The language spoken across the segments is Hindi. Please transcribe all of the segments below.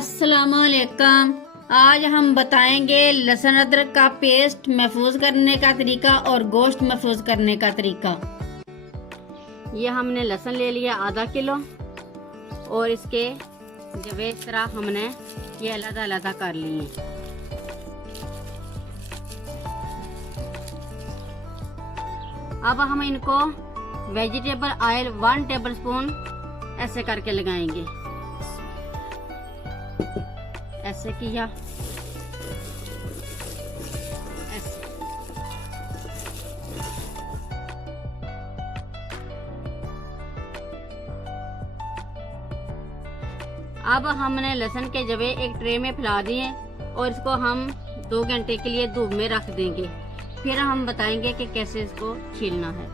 अस्सलामुअलैकुम। आज हम बताएंगे लहसुन अदरक का पेस्ट महफूज करने का तरीका और गोश्त महफूज करने का तरीका। ये हमने लहसुन ले लिया आधा किलो और इसके जब इस तरह हमने ये अलग-अलग कर लिए। अब हम इनको वेजिटेबल ऑयल 1 टेबलस्पून ऐसे करके लगाएंगे। ऐसे किया, ऐसे। अब हमने लहसुन के जवे एक ट्रे में फैला दिए और इसको हम 2 घंटे के लिए धूप में रख देंगे। फिर हम बताएंगे कि कैसे इसको छीलना है।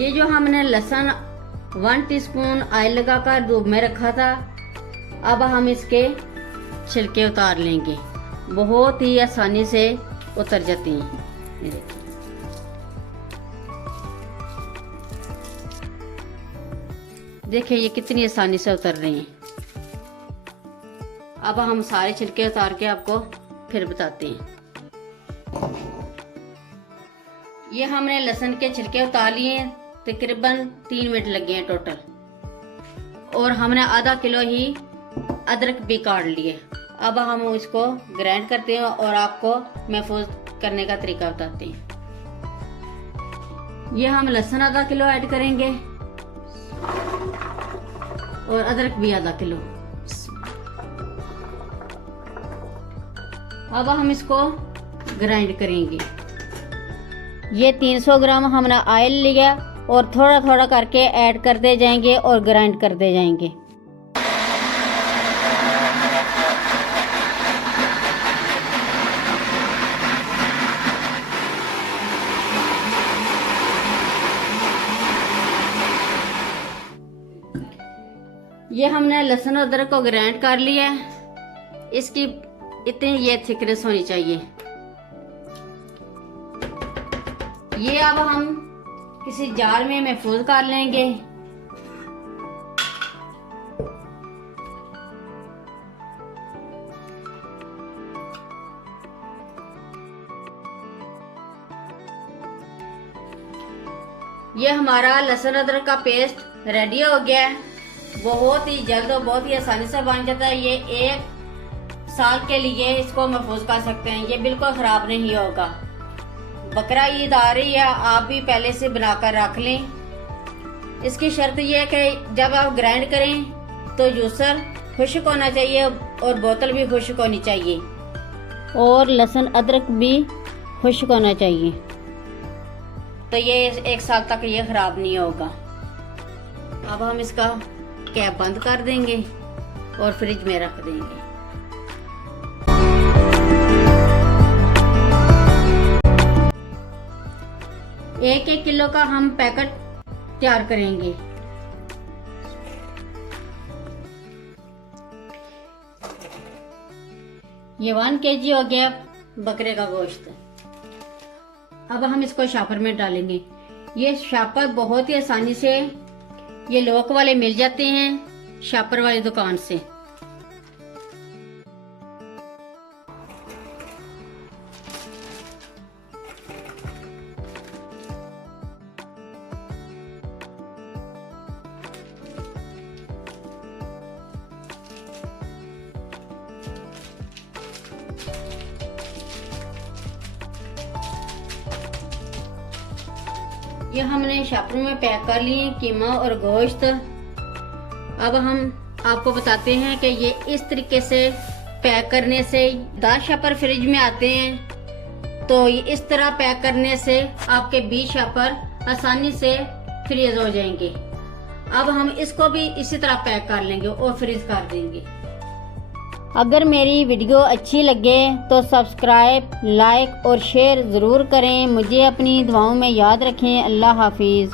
ये जो हमने लहसुन 1 टीस्पून ऑयल लगाकर धूप में रखा था, अब हम इसके छिलके उतार लेंगे। बहुत ही आसानी से उतर जाती हैं। ये देखिए, देखिए ये कितनी आसानी से उतर रही हैं। अब हम सारे छिलके उतार के आपको फिर बताते हैं। ये हमने लहसुन के छिलके उतार लिए, तकरीबन 3 मिनट लगे हैं टोटल। और हमने आधा किलो ही अदरक भी काट लिए। अब हम इसको ग्राइंड करते हैं और आपको महफूज करने का तरीका बताते हैं। ये हम लहसुन आधा किलो ऐड करेंगे और अदरक भी आधा किलो। अब हम इसको ग्राइंड करेंगे। ये 300 ग्राम हमने ऑयल लिया और थोड़ा थोड़ा करके ऐड करते जाएंगे और ग्राइंड करते जाएंगे। ये हमने लहसुन अदरक को ग्राइंड कर लिया है। इसकी इतनी ये थिकनेस होनी चाहिए। ये अब हम किसी जार में महफूज कर लेंगे। ये हमारा लहसुन अदरक का पेस्ट रेडी हो गया है। बहुत ही जल्द और बहुत ही आसानी से बन जाता है। ये 1 साल के लिए इसको महफूज कर सकते हैं। ये बिल्कुल खराब नहीं होगा। बकरा ईद आ रही है, आप भी पहले से बनाकर रख लें। इसकी शर्त यह है कि जब आप ग्राइंड करें तो जूसर खुश्क होना चाहिए और बोतल भी खुश्क होनी चाहिए और लहसुन अदरक भी खुश्क होना चाहिए। तो ये 1 साल तक ये खराब नहीं होगा। अब हम इसका कैप बंद कर देंगे और फ्रिज में रख देंगे। 1-1 किलो का हम पैकेट तैयार करेंगे। ये 1 kg हो गया बकरे का गोश्त। अब हम इसको शॉपर में डालेंगे। ये शॉपर बहुत ही आसानी से ये लोक वाले मिल जाते हैं शॉपर वाली दुकान से। ये हमने शॉपर में पैक कर लिए कीमा और गोश्त। अब हम आपको बताते हैं कि ये इस तरीके से पैक करने से 10 शॉपर फ्रिज में आते हैं। तो इस तरह पैक करने से आपके 20 शॉपर आसानी से फ्रीज हो जाएंगे। अब हम इसको भी इसी तरह पैक कर लेंगे और फ्रीज कर देंगे। अगर मेरी वीडियो अच्छी लगे तो सब्सक्राइब, लाइक और शेयर ज़रूर करें। मुझे अपनी दुआओं में याद रखें। अल्लाह हाफिज़।